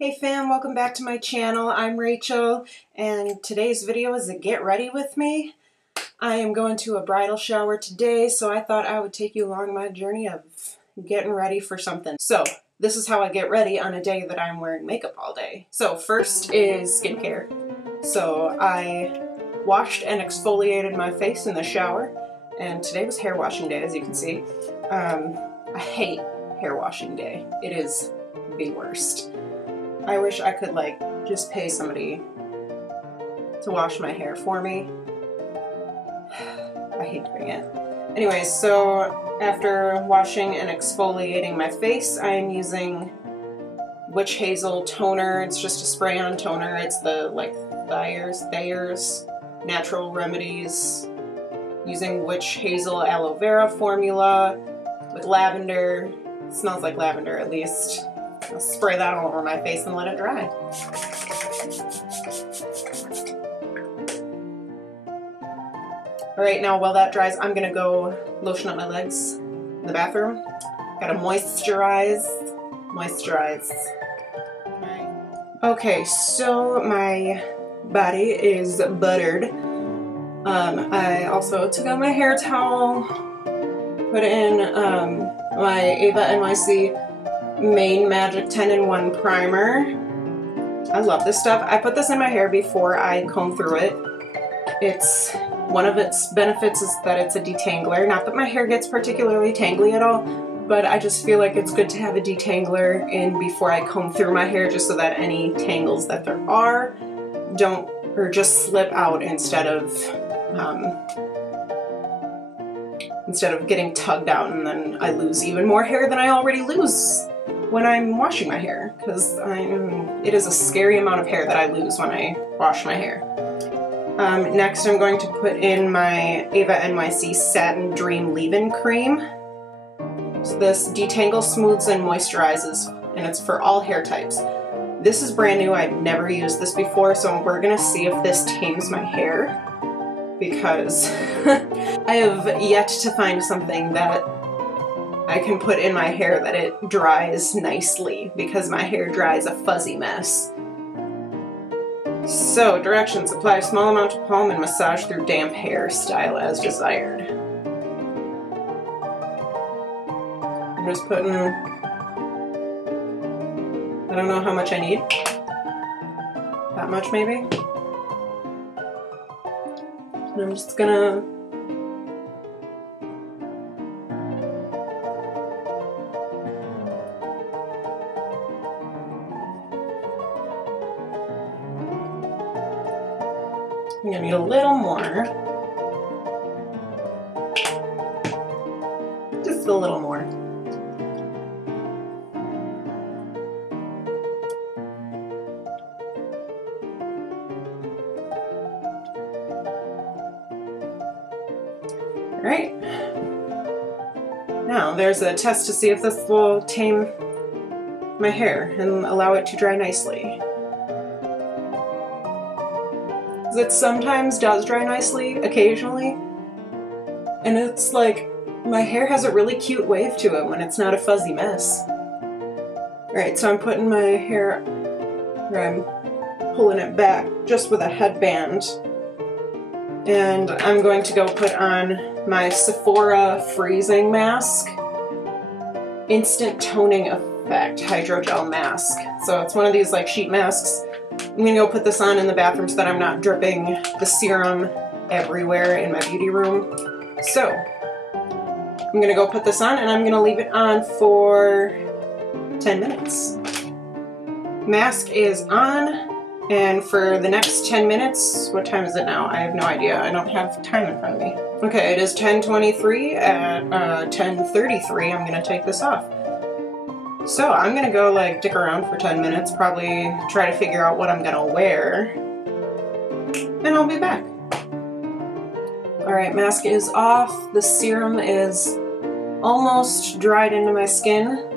Hey fam, welcome back to my channel. I'm Rachel and today's video is a get ready with me. I am going to a bridal shower today, so I thought I would take you along my journey of getting ready for something. So this is how I get ready on a day that I'm wearing makeup all day. So first is skincare. So I washed and exfoliated my face in the shower, and today was hair washing day, as you can see. I hate hair washing day. It is the worst. I wish I could just pay somebody to wash my hair for me. I hate doing it. Anyways, so after washing and exfoliating my face, I'm using Witch Hazel toner. It's just a spray-on toner. It's the Thayer's Natural Remedies, using Witch Hazel aloe vera formula with lavender. It smells like lavender, at least. I'll spray that all over my face and let it dry. Alright, now while that dries, I'm gonna go lotion up my legs in the bathroom. Gotta moisturize. Okay, so my body is buttered. I also took out my hair towel, put in my Ava NYC Main Magic 10-in-1 primer. I love this stuff. I put this in my hair before I comb through it. One of its benefits is that it's a detangler. Not that my hair gets particularly tangly at all, but I just feel like it's good to have a detangler in before I comb through my hair, just so that any tangles that there are just slip out instead of getting tugged out, and then I lose even more hair than I already lose when I'm washing my hair, because it is a scary amount of hair that I lose when I wash my hair. Next, I'm going to put in my Ava NYC Satin Dream Leave-In Cream. So this detangles, smooths, and moisturizes, and it's for all hair types. This is brand new. I've never used this before, so we're gonna see if this tames my hair, because I have yet to find something that I can put in my hair that it dries nicely, because my hair dries a fuzzy mess. So, directions: apply a small amount of balm and massage through damp hair, style as desired. I'm just putting, I don't know how much I need. That much maybe? And I'm just gonna I'm gonna need a little more. Just a little more. Alright. Now there's a test to see if this will tame my hair and allow it to dry nicely. It sometimes does dry nicely, occasionally, and it's like my hair has a really cute wave to it when it's not a fuzzy mess. Alright, so I'm putting my hair, or I'm pulling it back just with a headband, and I'm going to go put on my Sephora Freezing Mask Instant Toning Effect Hydrogel Mask. So it's one of these sheet masks. I'm gonna go put this on in the bathroom so that I'm not dripping the serum everywhere in my beauty room. So, I'm gonna go put this on, and I'm gonna leave it on for 10 minutes. Mask is on, and for the next 10 minutes, what time is it now? I have no idea. I don't have time in front of me. Okay, it is 10:23. At 10:33, I'm gonna take this off. So I'm gonna go dick around for 10 minutes, probably try to figure out what I'm gonna wear, and I'll be back. Alright, mask is off. The serum is almost dried into my skin,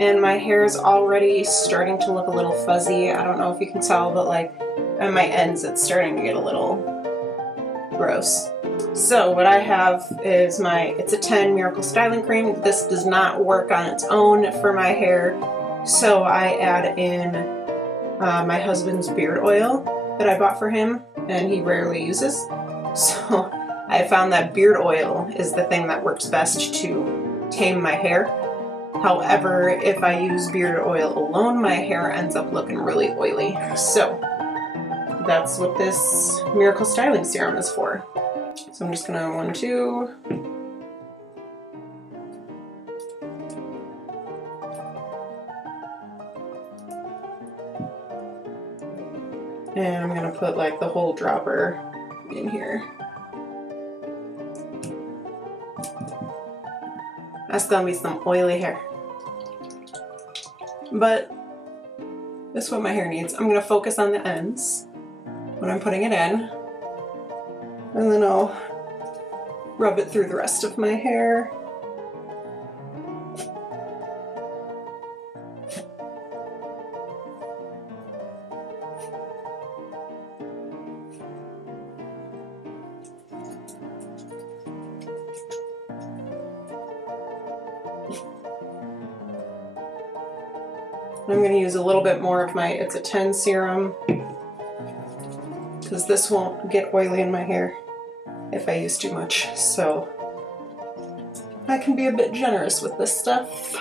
and my hair is already starting to look a little fuzzy. I don't know if you can tell, but on my ends it's starting to get a little gross. So what I have is it's a 10 Miracle Styling Cream. This does not work on its own for my hair, So I add in my husband's beard oil that I bought for him and he rarely uses. So I found that beard oil is the thing that works best to tame my hair. However, if I use beard oil alone, my hair ends up looking really oily. So that's what this Miracle Styling Serum is for. So I'm just gonna 1, 2. And I'm gonna put like the whole dropper in here. That's gonna be some oily hair. But this is what my hair needs. I'm gonna focus on the ends when I'm putting it in. And then I'll rub it through the rest of my hair. I'm going to use a little bit more of my It's a 10 serum because this won't get oily in my hair if I use too much. So I can be a bit generous with this stuff.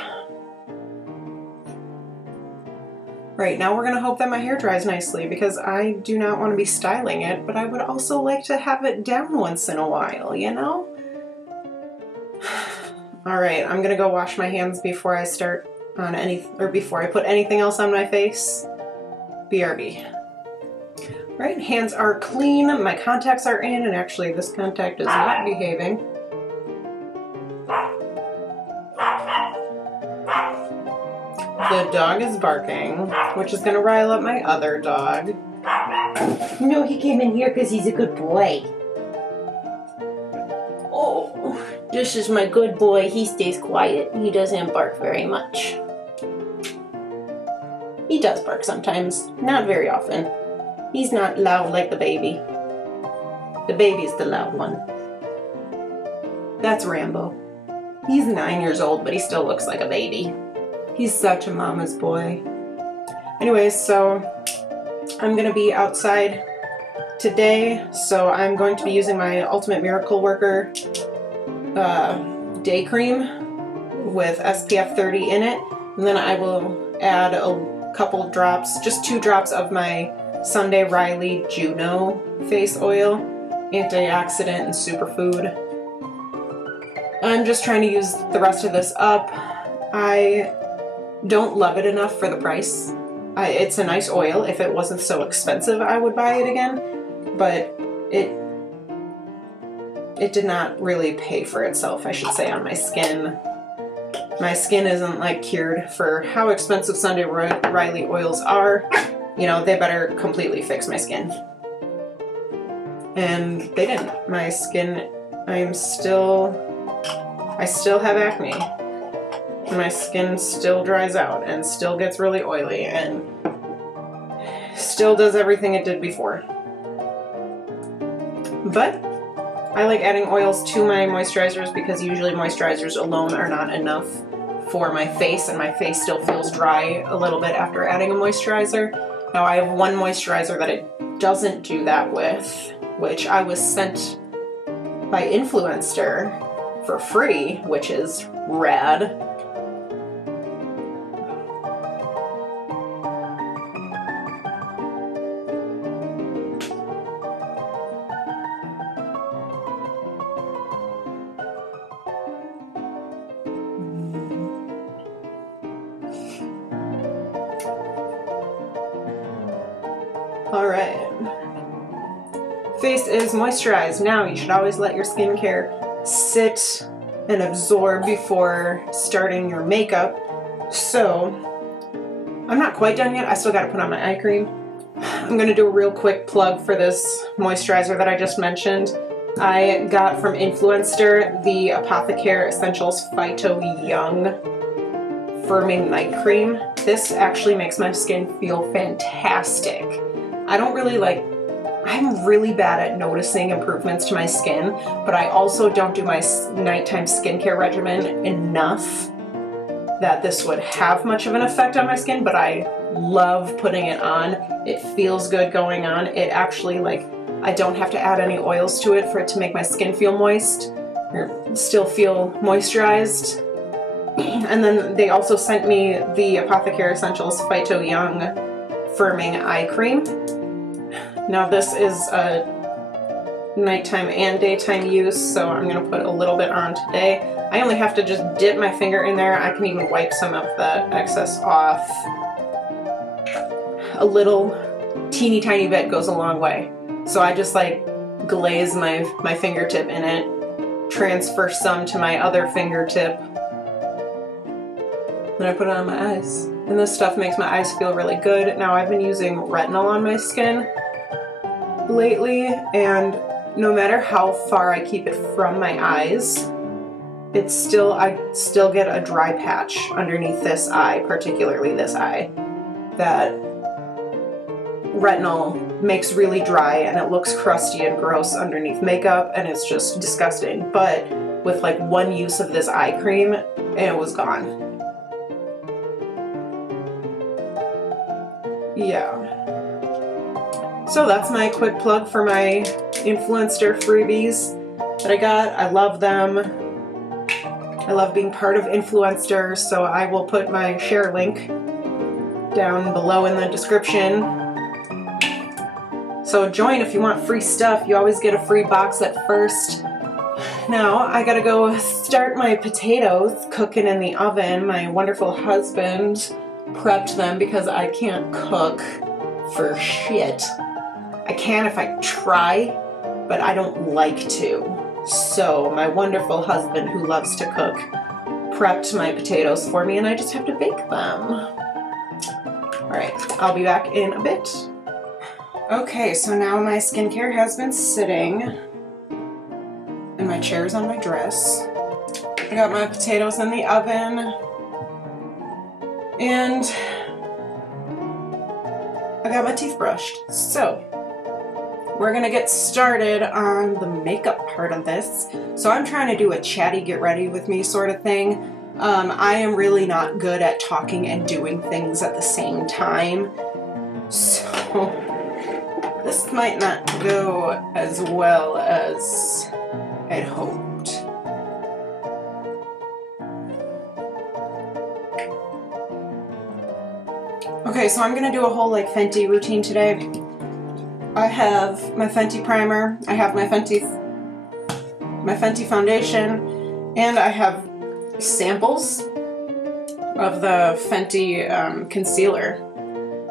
Right, now we're going to hope that my hair dries nicely because I do not want to be styling it, but I would also like to have it down once in a while, you know? Alright, I'm going to go wash my hands before I start on before I put anything else on my face. BRB. Right, hands are clean, my contacts are in, and actually this contact is not behaving. The dog is barking, which is gonna rile up my other dog. No, he came in here because he's a good boy. Oh, this is my good boy. He stays quiet. He doesn't bark very much. He does bark sometimes, not very often. He's not loud like the baby. The baby's the loud one. That's Rambo. He's 9 years old, but he still looks like a baby. He's such a mama's boy. Anyways, so I'm gonna be outside today, so I'm going to be using my Ultimate Miracle Worker day cream with SPF 30 in it, and then I will add a couple drops, just 2 drops of my Sunday Riley Juno face oil, antioxidant and superfood. I'm just trying to use the rest of this up. I don't love it enough for the price. It's a nice oil. If it wasn't so expensive, I would buy it again, but it did not really pay for itself, I should say, on my skin. My skin isn't like cured for how expensive Sunday Riley oils are. You know, they better completely fix my skin. And they didn't. My skin, I still have acne. My skin still dries out and still gets really oily and still does everything it did before. But I like adding oils to my moisturizers because usually moisturizers alone are not enough for my face, and my face still feels dry a little bit after adding a moisturizer. Now I have one moisturizer that it doesn't do that with, which I was sent by Influencer for free, which is rad. Alright. Face is moisturized. Now you should always let your skincare sit and absorb before starting your makeup. So, I'm not quite done yet. I still gotta put on my eye cream. I'm gonna do a real quick plug for this moisturizer that I just mentioned. I got from Influencer the Apothecary Essentials Phyto Young Firming Night Cream. This actually makes my skin feel fantastic. I don't really I'm really bad at noticing improvements to my skin, but I also don't do my nighttime skincare regimen enough that this would have much of an effect on my skin, but I love putting it on. It feels good going on. It actually, like, I don't have to add any oils to it for it to make my skin feel moist or still feel moisturized. And then they also sent me the Apothecary Essentials Phyto Young Firming Eye Cream. Now this is a nighttime and daytime use, so I'm gonna put a little bit on today. I only have to just dip my finger in there. I can even wipe some of the excess off. A little teeny tiny bit goes a long way. So I just like glaze my fingertip in it, transfer some to my other fingertip, then I put it on my eyes. And this stuff makes my eyes feel really good. Now I've been using retinol on my skin lately, and no matter how far I keep it from my eyes, I still get a dry patch underneath this eye, particularly this eye, that retinol makes really dry, and it looks crusty and gross underneath makeup, and it's just disgusting. But with like one use of this eye cream, it was gone. Yeah. So that's my quick plug for my Influencer freebies that I got. I love them. I love being part of Influencer, so I will put my share link down below in the description. So join if you want free stuff. You always get a free box at first. Now I gotta go start my potatoes cooking in the oven. My wonderful husband prepped them because I can't cook for shit. I can if I try, but I don't like to. So my wonderful husband, who loves to cook, prepped my potatoes for me, and I just have to bake them. All right, I'll be back in a bit. Okay, so now my skincare has been sitting, and my chair's on my dress. I got my potatoes in the oven, and I got my teeth brushed. So we're gonna get started on the makeup part of this. So I'm trying to do a chatty get ready with me sort of thing. I am really not good at talking and doing things at the same time. So this might not go as well as I'd hoped. Okay, so I'm gonna do a whole like Fenty routine today. I have my Fenty primer, I have my Fenty foundation, and I have samples of the Fenty concealer.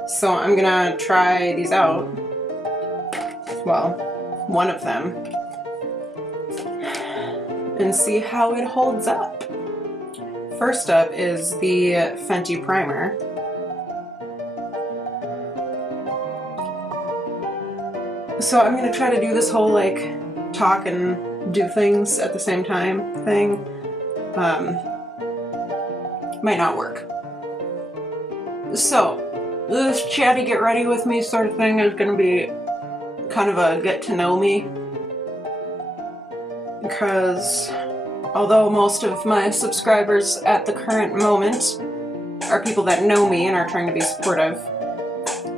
So I'm gonna try these out. Well, one of them, and see how it holds up. First up is the Fenty primer. So I'm gonna try to do this whole like talk and do things at the same time thing. Might not work. So this chatty get ready with me sort of thing is gonna be kind of a get to know me, because although most of my subscribers at the current moment are people that know me and are trying to be supportive,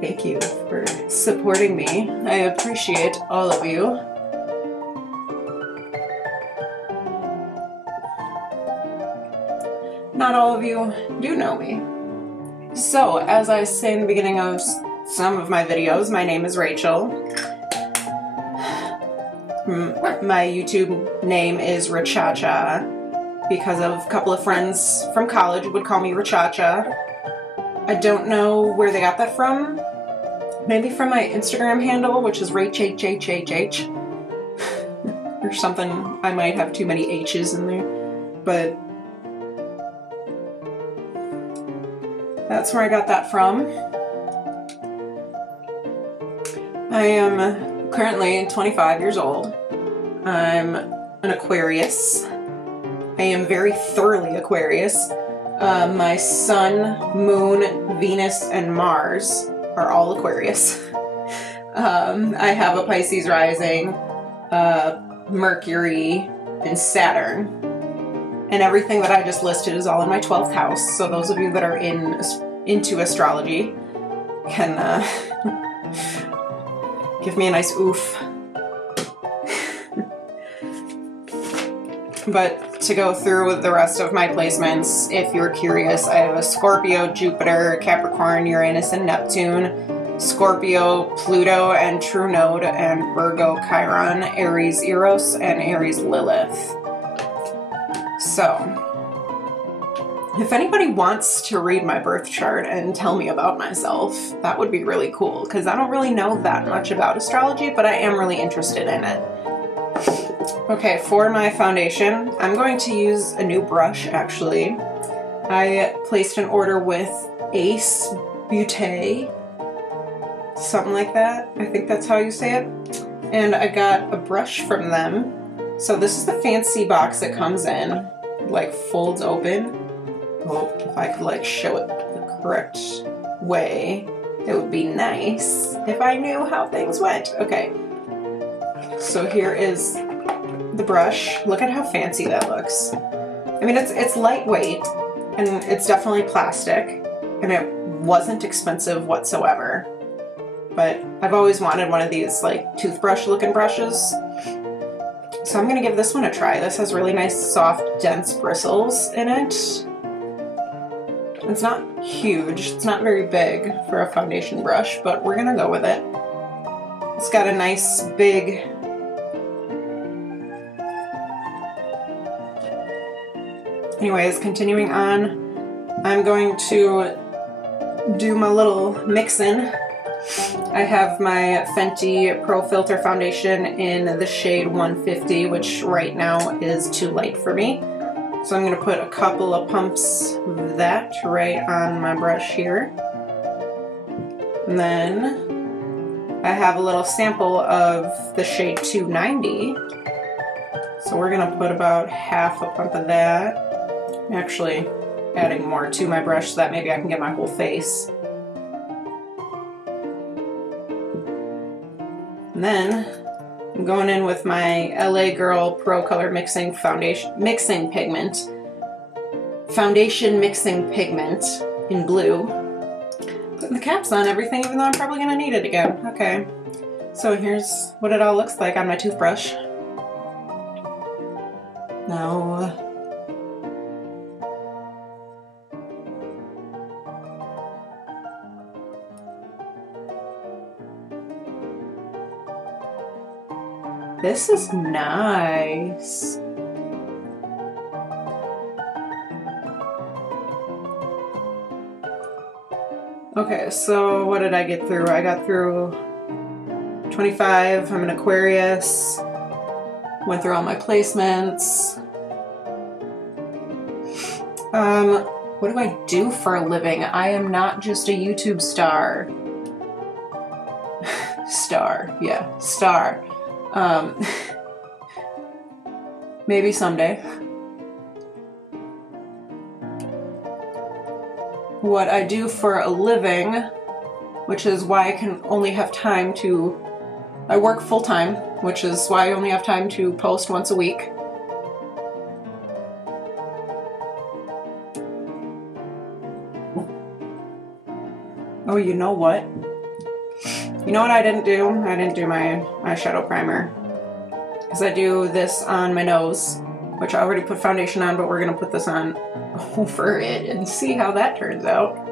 thank you for supporting me. I appreciate all of you. Not all of you do know me. So, as I say in the beginning of some of my videos, my name is Rachel. My YouTube name is Rachacha because of a couple of friends from college would call me Rachacha. I don't know where they got that from. Maybe from my Instagram handle, which is RachHHHH. Or something. I might have too many H's in there. But that's where I got that from. I am currently 25 years old. I'm an Aquarius. I am very thoroughly Aquarius. My Sun, Moon, Venus, and Mars are all Aquarius. I have a Pisces rising, Mercury, and Saturn. And everything that I just listed is all in my 12th house. So those of you that are into astrology can give me a nice oof. But to go through with the rest of my placements, if you're curious, I have a Scorpio, Jupiter, Capricorn, Uranus, and Neptune, Scorpio, Pluto, and True Node, and Virgo, Chiron, Aries, Eros, and Aries, Lilith. So, if anybody wants to read my birth chart and tell me about myself, that would be really cool, because I don't really know that much about astrology, but I am really interested in it. Okay, for my foundation, I'm going to use a new brush, actually. I placed an order with Ace Beauté, something like that. I think that's how you say it. And I got a brush from them. So this is the fancy box it comes in, like folds open. Oh, if I could like show it the correct way, it would be nice if I knew how things went. Okay, so here is the brush. Look at how fancy that looks. I mean, it's lightweight and it's definitely plastic, and it wasn't expensive whatsoever. But I've always wanted one of these like toothbrush looking brushes. So I'm gonna give this one a try. This has really nice, soft, dense bristles in it. It's not huge, it's not very big for a foundation brush, but we're gonna go with it. It's got a nice big anyways, continuing on, I'm going to do my little mix-in. I have my Fenty Pro Filter Foundation in the shade 150, which right now is too light for me. So I'm going to put a couple of pumps of that right on my brush here. And then I have a little sample of the shade 290. So we're going to put about half a pump of that. I'm actually adding more to my brush so that maybe I can get my whole face. And then I'm going in with my LA Girl Pro Color Mixing Foundation Mixing Pigment in blue. Putting the caps on everything, even though I'm probably going to need it again. Okay, so here's what it all looks like on my toothbrush. Now, this is nice. Okay, so what did I get through? I got through 25. I'm an Aquarius. Went through all my placements. What do I do for a living? I am not just a YouTube star. Star. Maybe someday. What I do for a living, which is why I can only have time to, I work full-time, which is why I only have time to post once a week. Oh, you know what? You know what I didn't do? I didn't do my eyeshadow primer. Because I do this on my nose, which I already put foundation on, but we're going to put this on over it and see how that turns out.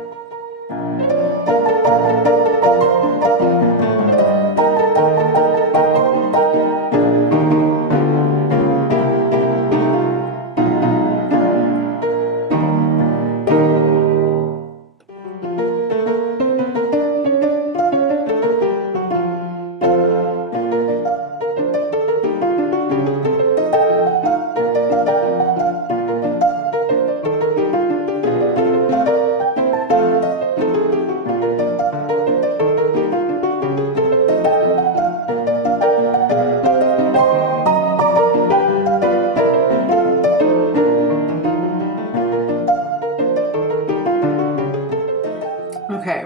Okay.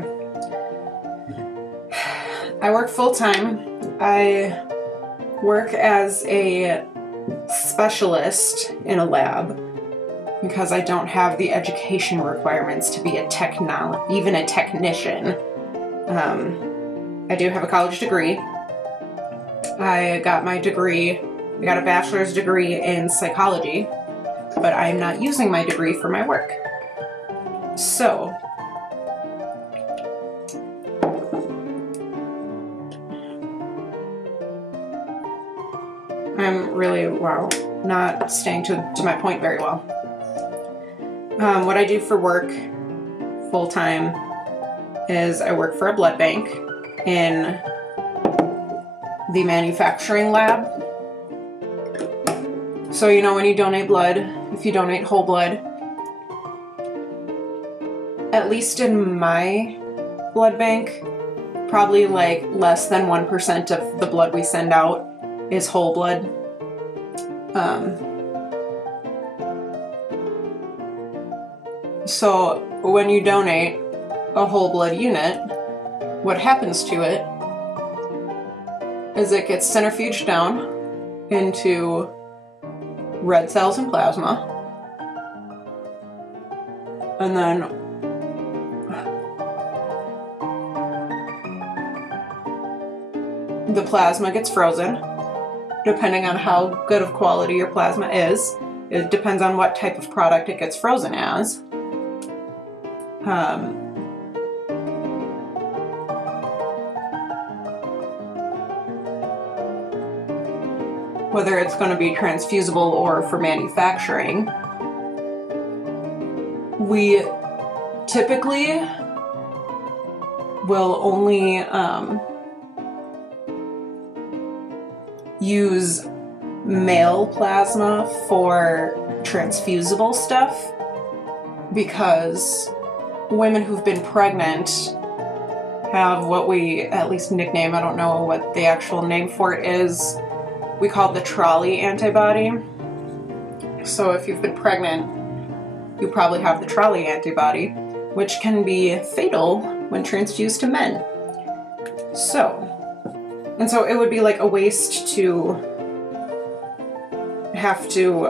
I work full-time. I work as a specialist in a lab. because I don't have the education requirements to be even a technician. I do have a college degree. I got my degree, I got a bachelor's degree in psychology, but I'm not using my degree for my work. So, I'm really, wow, not staying to my point very well. What I do for work full-time is I work for a blood bank in the manufacturing lab. So you know when you donate blood, if you donate whole blood, at least in my blood bank, probably like less than 1% of the blood we send out is whole blood. So when you donate a whole blood unit, what happens to it is it gets centrifuged down into red cells and plasma, and then the plasma gets frozen. Depending on how good of quality your plasma is, it depends on what type of product it gets frozen as. Whether it's going to be transfusible or for manufacturing. We typically will only use male plasma for transfusible stuff because women who've been pregnant have what we at least nickname, I don't know what the actual name for it is, we call it the trolley antibody. So if you've been pregnant, you probably have the trolley antibody, which can be fatal when transfused to men. So it would be like a waste to have to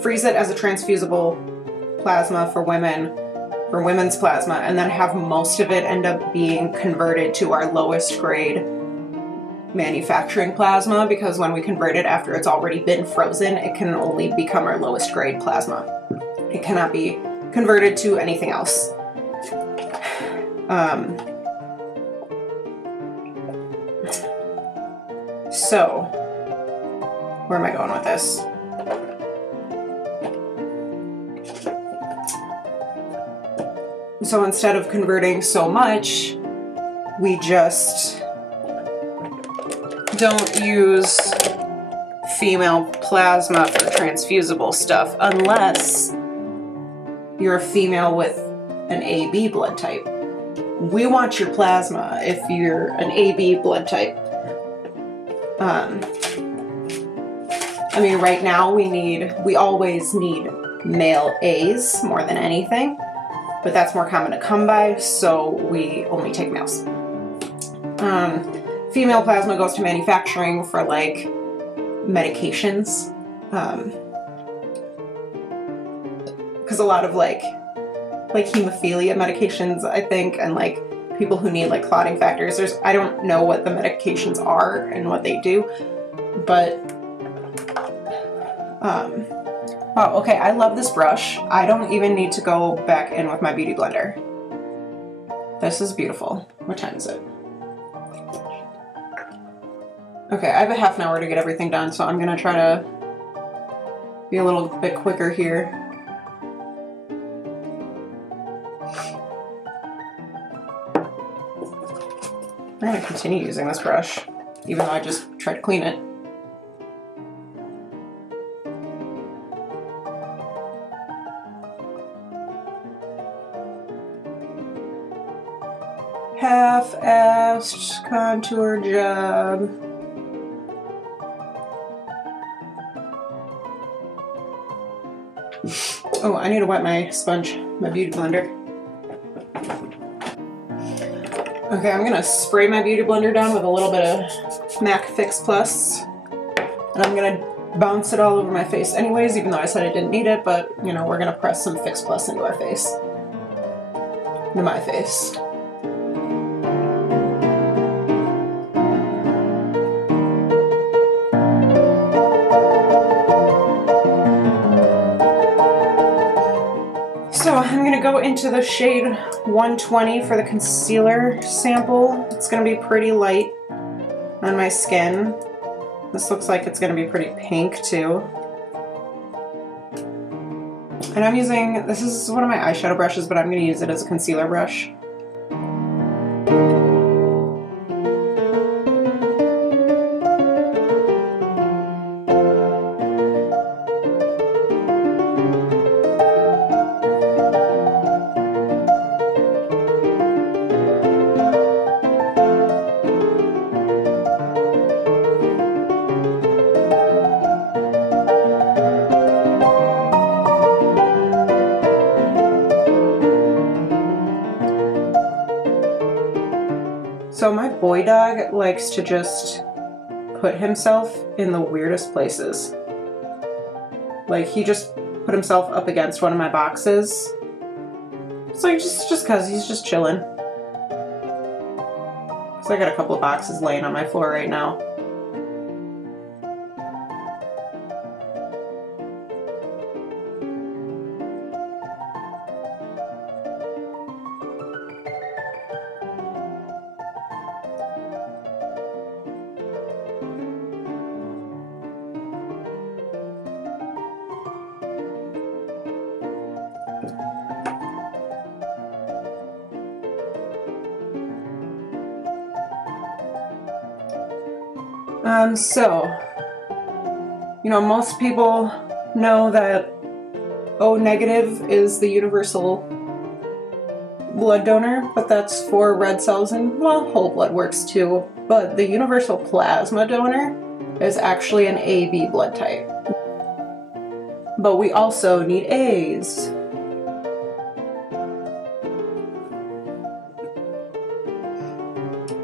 freeze it as a transfusible plasma for women, for women's plasma, and then have most of it end up being converted to our lowest grade manufacturing plasma, because when we convert it after it's already been frozen, it can only become our lowest grade plasma. It cannot be converted to anything else. So, where am I going with this? So instead of converting so much, we just don't use female plasma for transfusible stuff unless you're a female with an AB blood type. We want your plasma if you're an AB blood type. I mean, right now we always need male A's more than anything, but that's more common to come by, so we only take males. Female plasma goes to manufacturing for like medications, because a lot of like hemophilia medications, I think, and like people who need like clotting factors. I don't know what the medications are and what they do, but oh, okay, I love this brush. I don't even need to go back in with my beauty blender. This is beautiful. What time is it? Okay, I have a half an hour to get everything done, so I'm gonna try to be a little bit quicker here. I'm gonna continue using this brush, even though I just tried to clean it. Half-assed contour job. Oh, I need to wet my sponge, my beauty blender. Okay, I'm gonna spray my beauty blender down with a little bit of MAC Fix Plus, and I'm gonna bounce it all over my face anyways, even though I said I didn't need it, but you know, we're gonna press some Fix Plus into our face. Into my face. So I'm gonna go into the shade 120 for the concealer sample. It's gonna be pretty light on my skin. This looks like it's gonna be pretty pink too. And I'm using, this is one of my eyeshadow brushes, but I'm gonna use it as a concealer brush. So my boy dog likes to just put himself in the weirdest places. Like he just put himself up against one of my boxes. It's like just cause he's just chilling. So I got a couple of boxes laying on my floor right now. So, you know, most people know that O negative is the universal blood donor, but that's for red cells, and well, whole blood works too. But the universal plasma donor is actually an AB blood type. But we also need A's.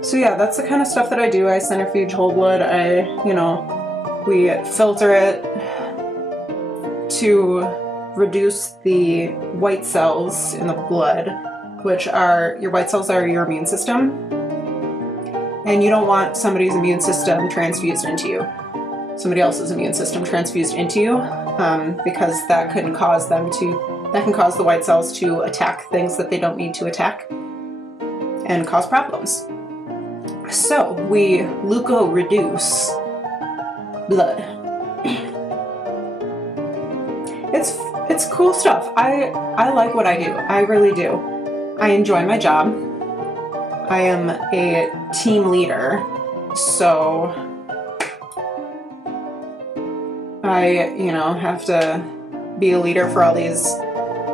So yeah, that's the kind of stuff that I do. I centrifuge whole blood. We filter it to reduce the white cells in the blood, which are, your white cells are your immune system. And you don't want somebody's immune system transfused into you. Somebody else's immune system transfused into you, because that can cause the white cells to attack things that they don't need to attack and cause problems. So we leukoreduce blood. It's cool stuff. I like what I do. I really do. I enjoy my job. I am a team leader, so I, have to be a leader for all these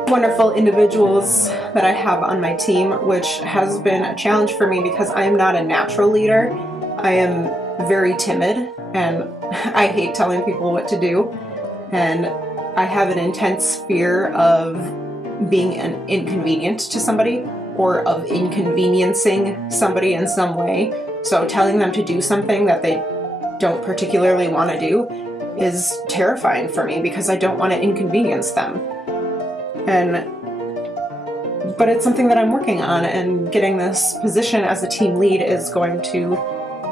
wonderful individuals that I have on my team, which has been a challenge for me because I am not a natural leader. I am very timid and I hate telling people what to do, and I have an intense fear of being an inconvenience to somebody or of inconveniencing somebody in some way. So telling them to do something that they don't particularly want to do is terrifying for me because I don't want to inconvenience them. But it's something that I'm working on, and getting this position as a team lead is going to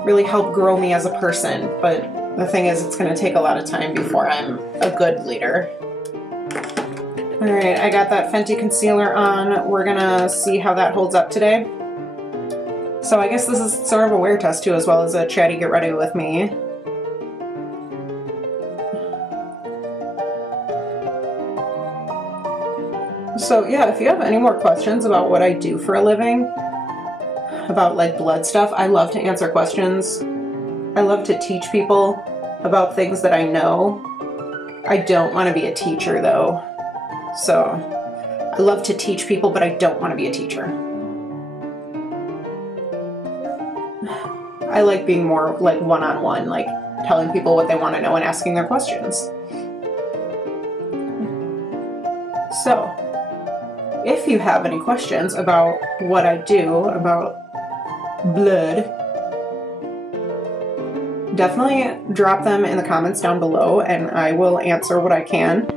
really help grow me as a person. But the thing is, it's going to take a lot of time before I'm a good leader. Alright, I got that Fenty concealer on. We're gonna see how that holds up today. So I guess this is sort of a wear test too, as well as a Chatty Get Ready With Me. So yeah, if you have any more questions about what I do for a living, about like blood stuff, I love to answer questions. I love to teach people about things that I know. I don't want to be a teacher though. So I love to teach people, but I don't want to be a teacher. I like being more like one-on-one, like telling people what they want to know and asking their questions. So if you have any questions about what I do, about blood definitely drop them in the comments down below and I will answer what I can.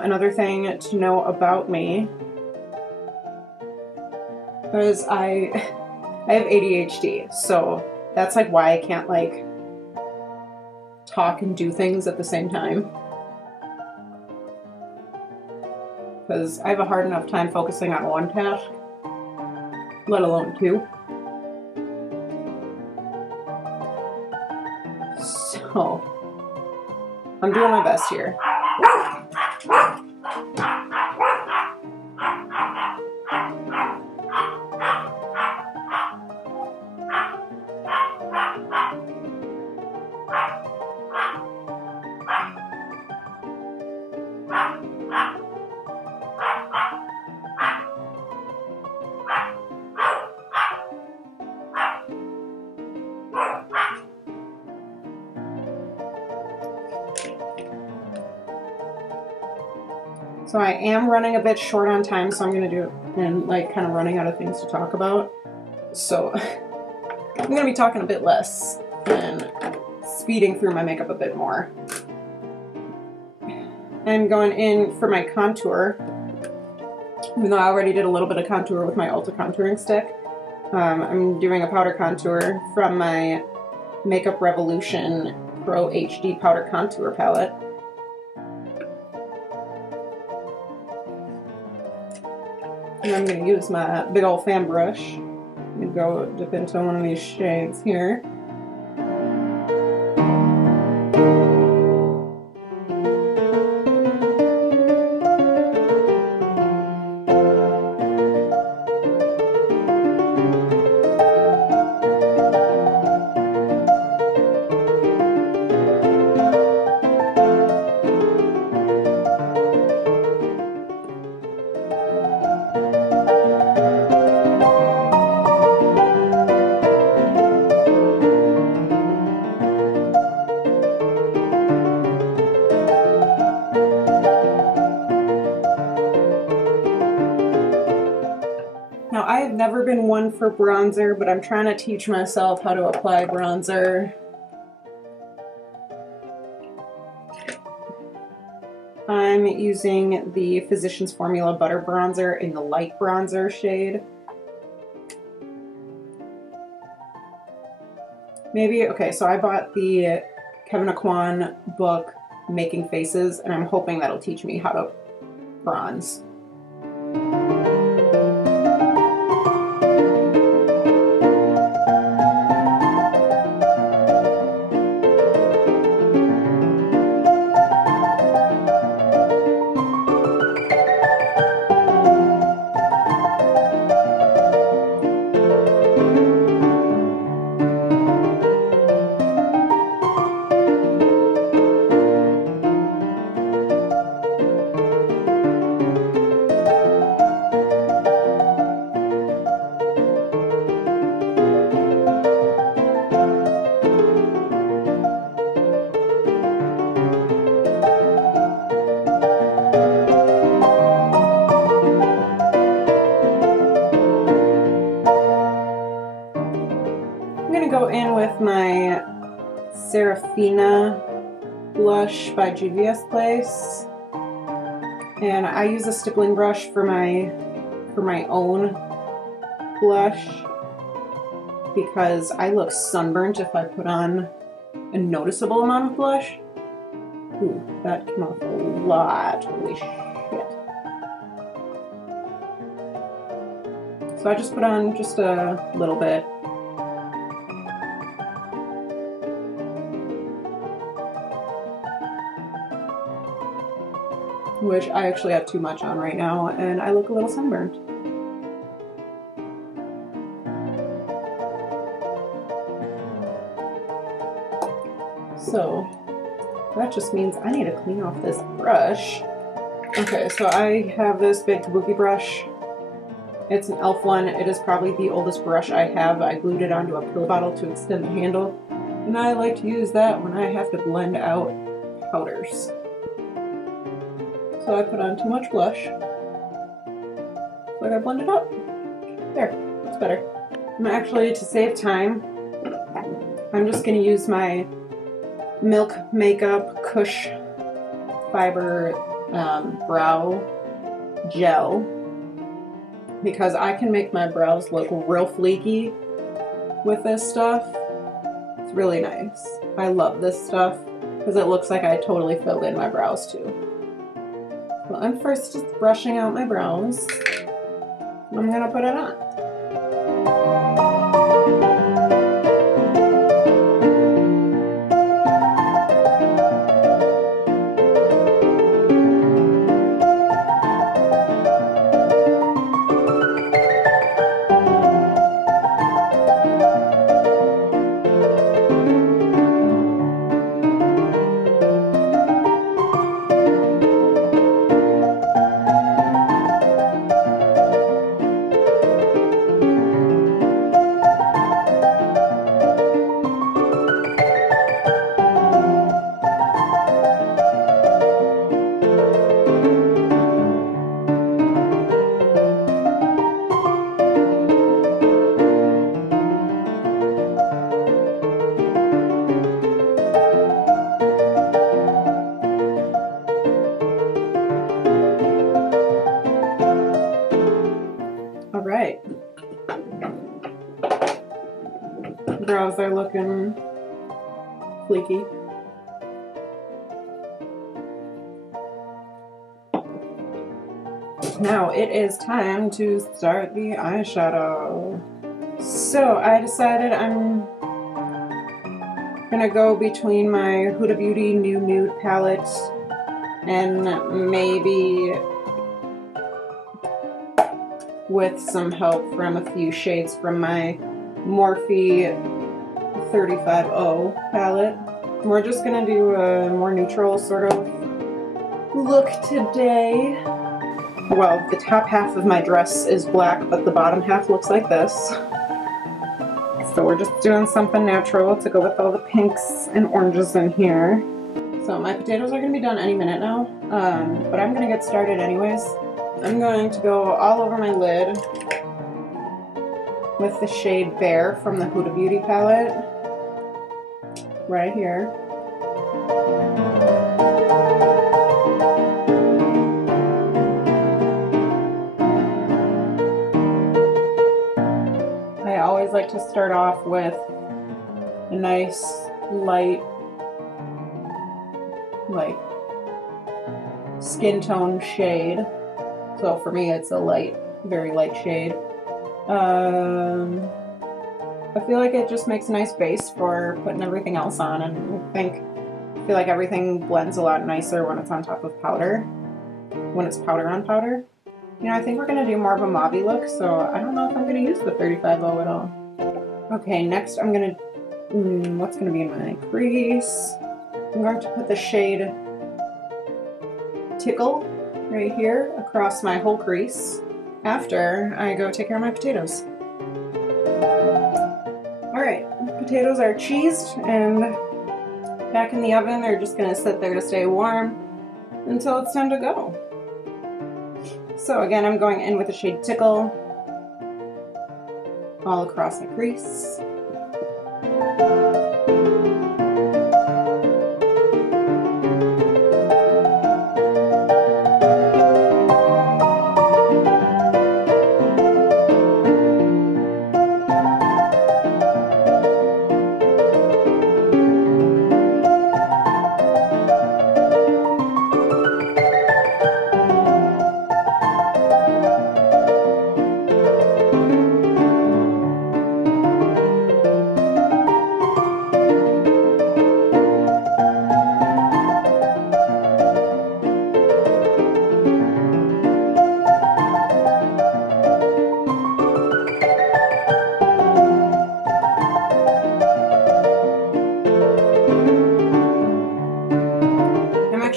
Another thing to know about me is I have ADHD, so that's like why I can't like talk and do things at the same time. Because I have a hard enough time focusing on one task, let alone two. So, I'm doing my best here. So I am running a bit short on time, so I'm going to do it and like kind of running out of things to talk about. So I'm going to be talking a bit less and speeding through my makeup a bit more. I'm going in for my contour, even though I already did a little bit of contour with my Ulta contouring stick. I'm doing a powder contour from my Makeup Revolution Pro HD Powder Contour Palette. And I'm going to use my big old fan brush and go dip into one of these shades here. Now, I have never been one for bronzer, but I'm trying to teach myself how to apply bronzer. I'm using the Physicians Formula Butter Bronzer in the light bronzer shade. Maybe, okay, so I bought the Kevin Aquan book, Making Faces, and I'm hoping that'll teach me how to bronze. Go in with my Serafina blush by Juvia's Place, and I use a stippling brush for my own blush because I look sunburnt if I put on a noticeable amount of blush. Ooh, that came off a lot. Holy shit. So I just put on just a little bit. Which I actually have too much on right now, and I look a little sunburned. So that just means I need to clean off this brush. Okay, so I have this big kabuki brush. It's an e.l.f. one. It is probably the oldest brush I have. I glued it onto a pill bottle to extend the handle. And I like to use that when I have to blend out powders. So I put on too much blush. So I gotta blend it out. There, that's better. I'm actually, to save time, I'm just gonna use my Milk Makeup Kush Fiber Brow Gel, because I can make my brows look real fleeky with this stuff. It's really nice. I love this stuff because it looks like I totally filled in my brows too. Well, I'm first just brushing out my brows. I'm gonna put it on. Alright. Brows are looking fleeky. Now it is time to start the eyeshadow. So I decided I'm gonna go between my Huda Beauty New Nude palette and maybe with some help from a few shades from my Morphe 350 palette. We're just gonna do a more neutral sort of look today. Well, the top half of my dress is black, but the bottom half looks like this. So we're just doing something natural to go with all the pinks and oranges in here. So my potatoes are gonna be done any minute now, but I'm gonna get started anyways. I'm going to go all over my lid with the shade Bare from the Huda Beauty palette, right here. I always like to start off with a nice light, like skin tone shade. So for me, it's a light, very light shade. I feel like it just makes a nice base for putting everything else on, and I feel like everything blends a lot nicer when it's on top of powder, when it's powder on powder. You know, I think we're gonna do more of a mauve-y look, so I don't know if I'm gonna use the 350 at all. Okay, next I'm gonna, what's gonna be in my crease? I'm going to put the shade Tickle right here across my whole crease after I go take care of my potatoes. Alright, potatoes are cheesed and back in the oven. They're just gonna sit there to stay warm until it's time to go. So again, I'm going in with the shade Tickle all across the crease.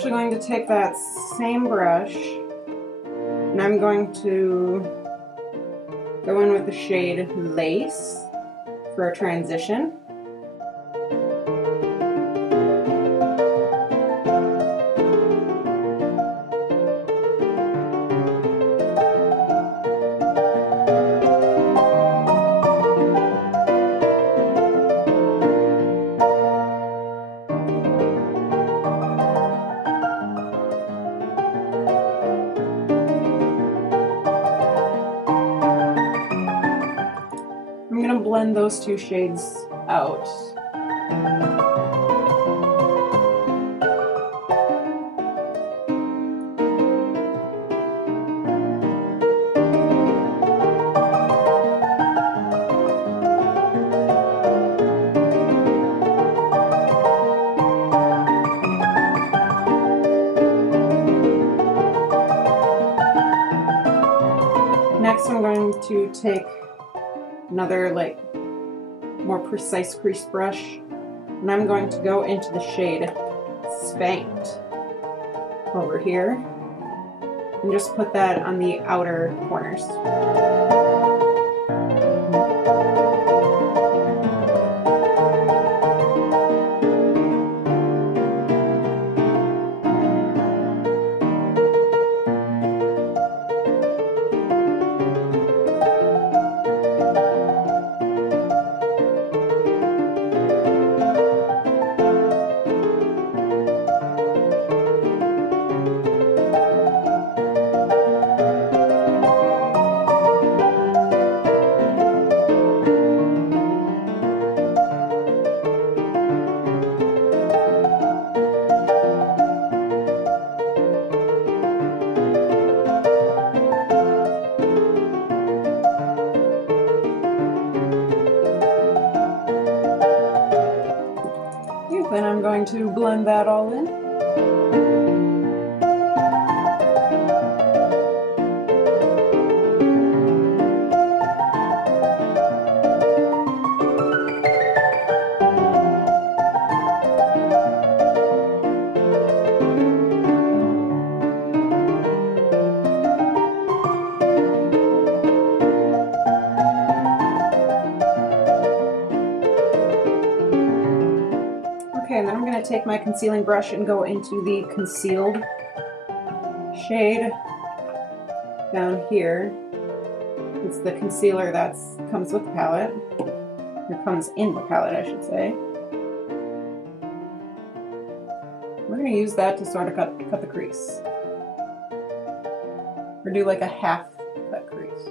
Going to take that same brush and I'm going to go in with the shade Lace for a transition. blend those two shades out. Next, I'm going to take another like more precise crease brush, and I'm going to go into the shade Spanked over here and just put that on the outer corners. Then I'm going to blend that all in. Okay, and then I'm going to take my concealing brush and go into the concealed shade down here. It's the concealer that comes with the palette, or comes in the palette, I should say. We're going to use that to sort of cut the crease, or do like a half cut crease.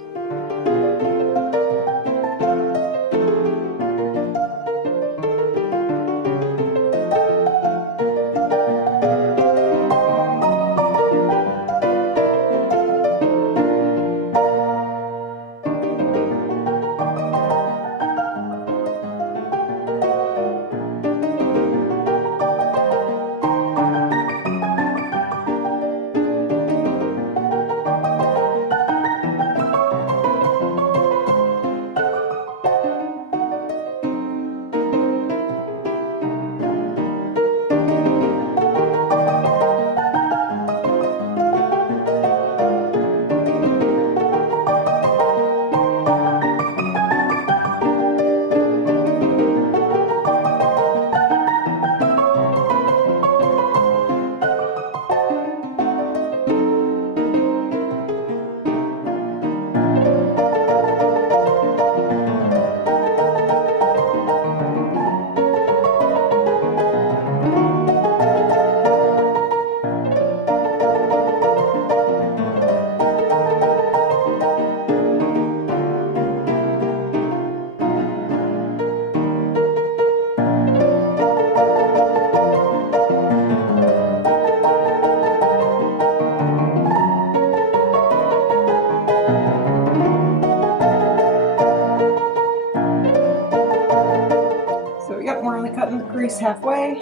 Crease halfway,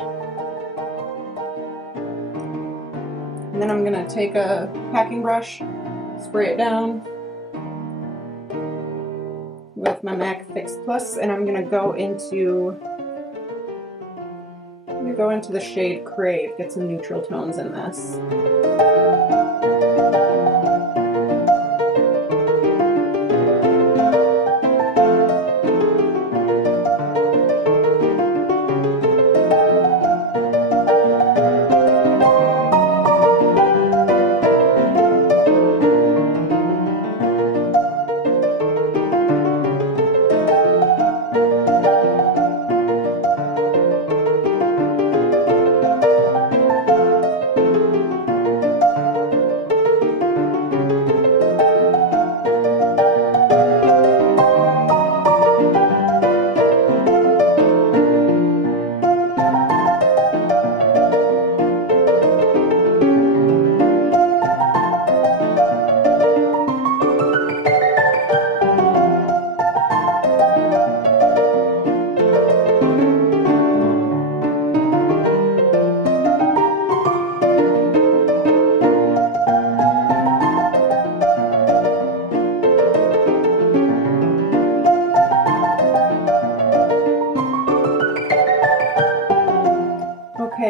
and then I'm going to take a packing brush, spray it down with my MAC Fix Plus, and I'm going to go into the shade Crave, get some neutral tones in this.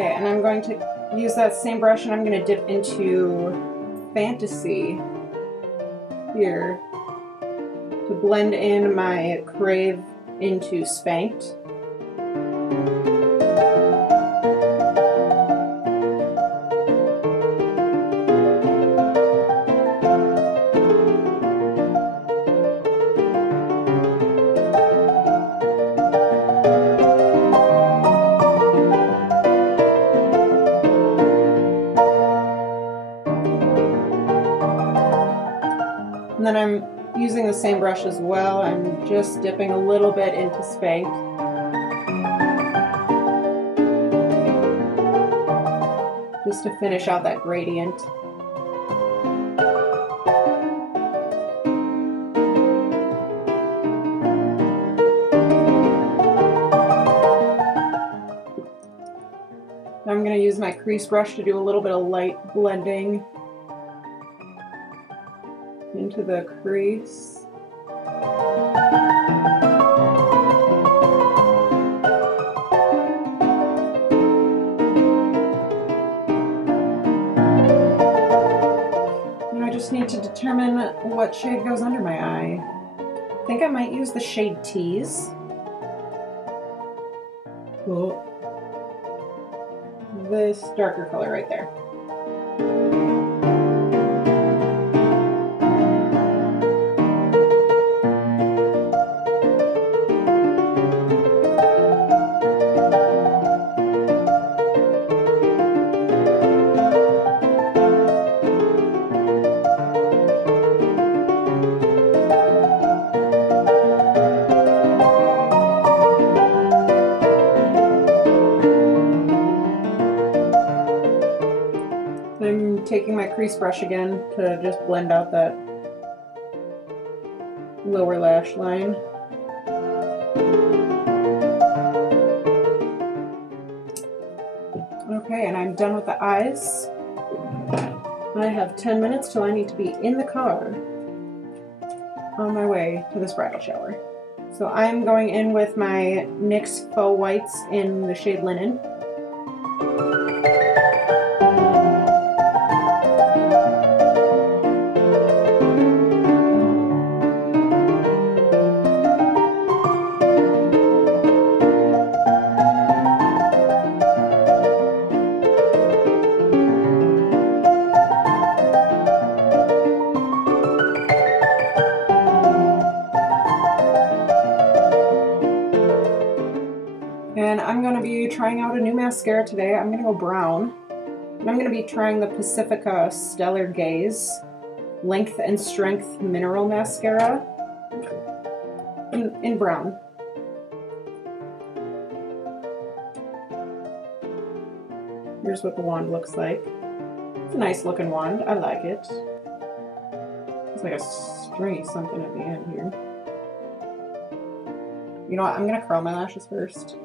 Okay, and I'm going to use that same brush and I'm going to dip into Fantasy here to blend in my Crave into Spanked. And then I'm using the same brush as well. I'm just dipping a little bit into Spanked. Just to finish out that gradient. Now I'm going to use my crease brush to do a little bit of light blending into the crease. Now I just need to determine what shade goes under my eye. I think I might use the shade Tease. Cool. This darker color right there. I'm taking my crease brush again to just blend out that lower lash line. Okay, and I'm done with the eyes. I have 10 minutes till I need to be in the car on my way to this bridal shower. So I'm going in with my NYX Faux Whites in the shade Linen. And I'm going to be trying out a new mascara today. I'm going to go brown. And I'm going to be trying the Pacifica Stellar Gaze Length and Strength Mineral Mascara in brown. Here's what the wand looks like. It's a nice looking wand. I like it. It's like a stringy something at the end here. You know what? I'm going to curl my lashes first.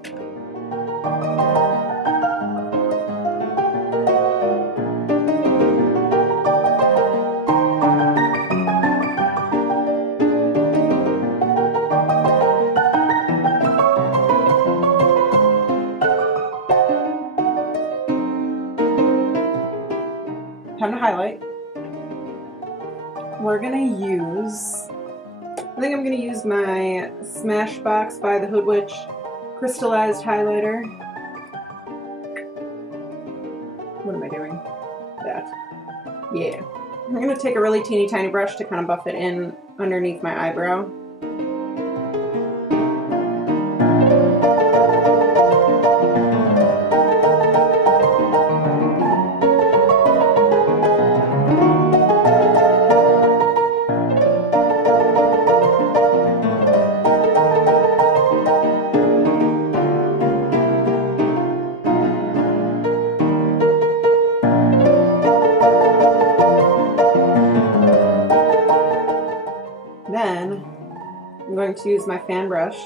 Time to highlight. We're gonna use, I think I'm gonna use my Smashbox by the Hood Witch crystallized highlighter. What am I doing? That. Yeah. I'm gonna take a really teeny tiny brush to kind of buff it in underneath my eyebrow. Then I'm going to use my fan brush,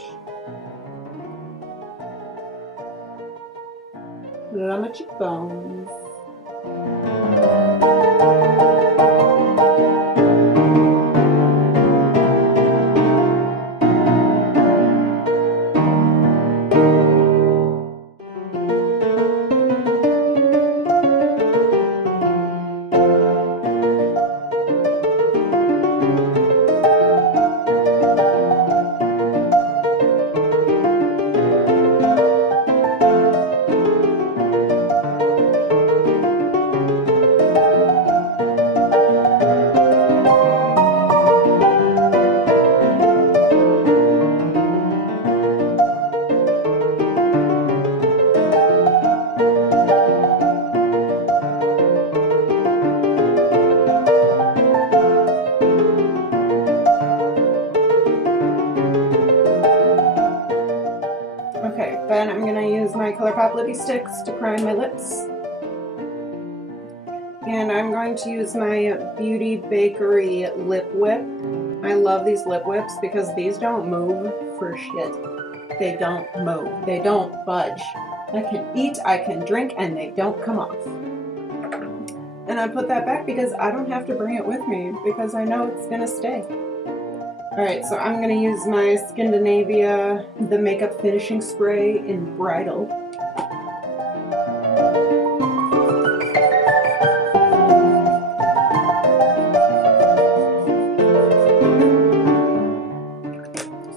put it on my cheekbones. then I'm gonna use my ColourPop Lippy Sticks to prime my lips. And I'm going to use my Beauty Bakery Lip Whip. I love these lip whips because these don't move for shit. They don't move. They don't budge. I can eat, I can drink, and they don't come off. And I put that back because I don't have to bring it with me because I know it's gonna stay. Alright, so I'm gonna use my Skindinavia The Makeup Finishing Spray in Bridal.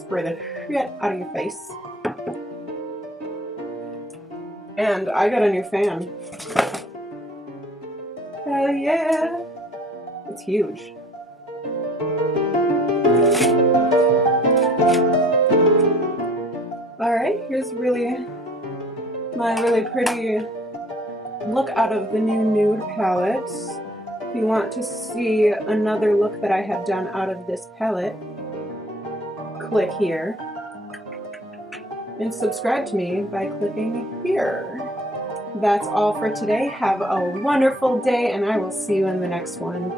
Spray the shit out of your face. And I got a new fan. Hell yeah! It's huge. Alright, here's my really pretty look out of the new nude palette. If you want to see another look that I have done out of this palette, click here. And subscribe to me by clicking here. That's all for today. Have a wonderful day, and I will see you in the next one.